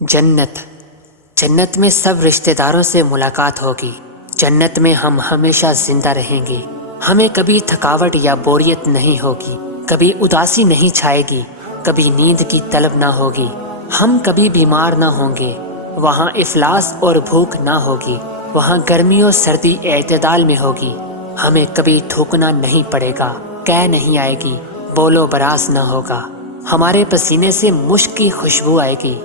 جنت جنت میں سب رشتہ داروں سے ملاقات ہوگی۔ جنت میں ہم ہمیشہ زندہ رہیں گے۔ ہمیں کبھی تھکاوٹ یا بوریت نہیں ہوگی، کبھی اداسی نہیں چھائے گی، کبھی نیند کی طلب نہ ہوگی، ہم کبھی بیمار نہ ہوں گے۔ وہاں افلاس اور بھوک نہ ہوگی، وہاں گرمی اور سردی اعتدال میں ہوگی۔ ہمیں کبھی تھوکنا نہیں پڑے گا، قے نہیں آئے گی، بول و براز نہ ہوگا۔ ہمارے پسینے سے مشک کی خوشبو آئے گی۔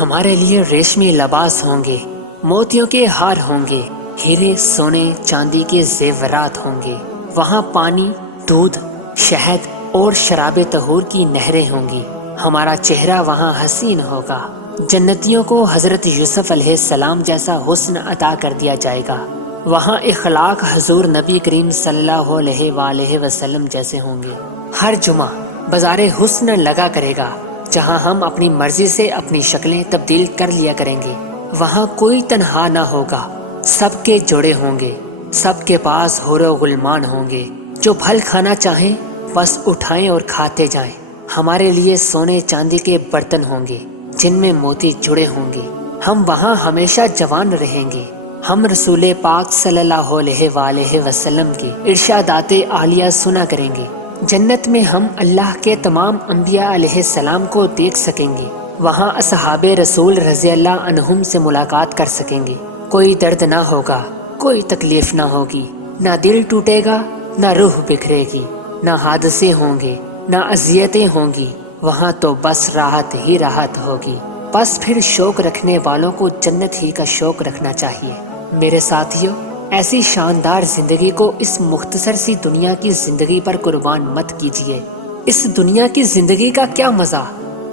ہمارے لیے ریشمی لباس ہوں گے، موتیوں کے ہار ہوں گے، ہیرے سونے چاندی کے زیورات ہوں گے۔ وہاں پانی، دودھ، شہد اور شراب طہور کی نہریں ہوں گی۔ ہمارا چہرہ وہاں حسین ہوگا۔ جنتیوں کو حضرت یوسف علیہ السلام جیسا حسن عطا کر دیا جائے گا۔ وہاں اخلاق حضور نبی کریم صلی اللہ علیہ وآلہ وسلم جیسے ہوں گے۔ ہر جمعہ بازار حسن لگا کرے گا، جہاں ہم اپنی مرضی سے اپنی شکلیں تبدیل کر لیا کریں گے۔ وہاں کوئی تنہا نہ ہوگا، سب کے جوڑے ہوں گے، سب کے پاس حور و غلمان ہوں گے۔ جو پھل کھانا چاہیں بس اٹھائیں اور کھاتے جائیں۔ ہمارے لیے سونے چاندی کے برتن ہوں گے جن میں موتی جڑے ہوں گے۔ ہم وہاں ہمیشہ جوان رہیں گے۔ ہم رسول پاک صلی اللہ علیہ وآلہ وسلم کی ارشادات عالیہ سنا کریں گے۔ جنت میں ہم اللہ کے تمام انبیاء علیہ السلام کو دیکھ سکیں گے۔ وہاں اصحاب رسول رضی اللہ عنہم سے ملاقات کر سکیں گے۔ کوئی درد نہ ہوگا، کوئی تکلیف نہ ہوگی، نہ دل ٹوٹے گا، نہ روح بکھرے گی، نہ حادثے ہوں گے، نہ اذیتیں ہوں گی۔ وہاں تو بس راحت ہی راحت ہوگی۔ بس پھر شوق رکھنے والوں کو جنت ہی کا شوق رکھنا چاہیے۔ میرے ساتھیوں، ایسی شاندار زندگی کو اس مختصر سی دنیا کی زندگی پر قربان مت کیجیے۔ اس دنیا کی زندگی کا کیا مزہ؟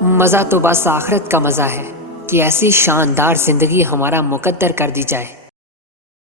مزہ تو بس آخرت کا مزہ ہے کہ ایسی شاندار زندگی ہمارا مقدر کر دی جائے۔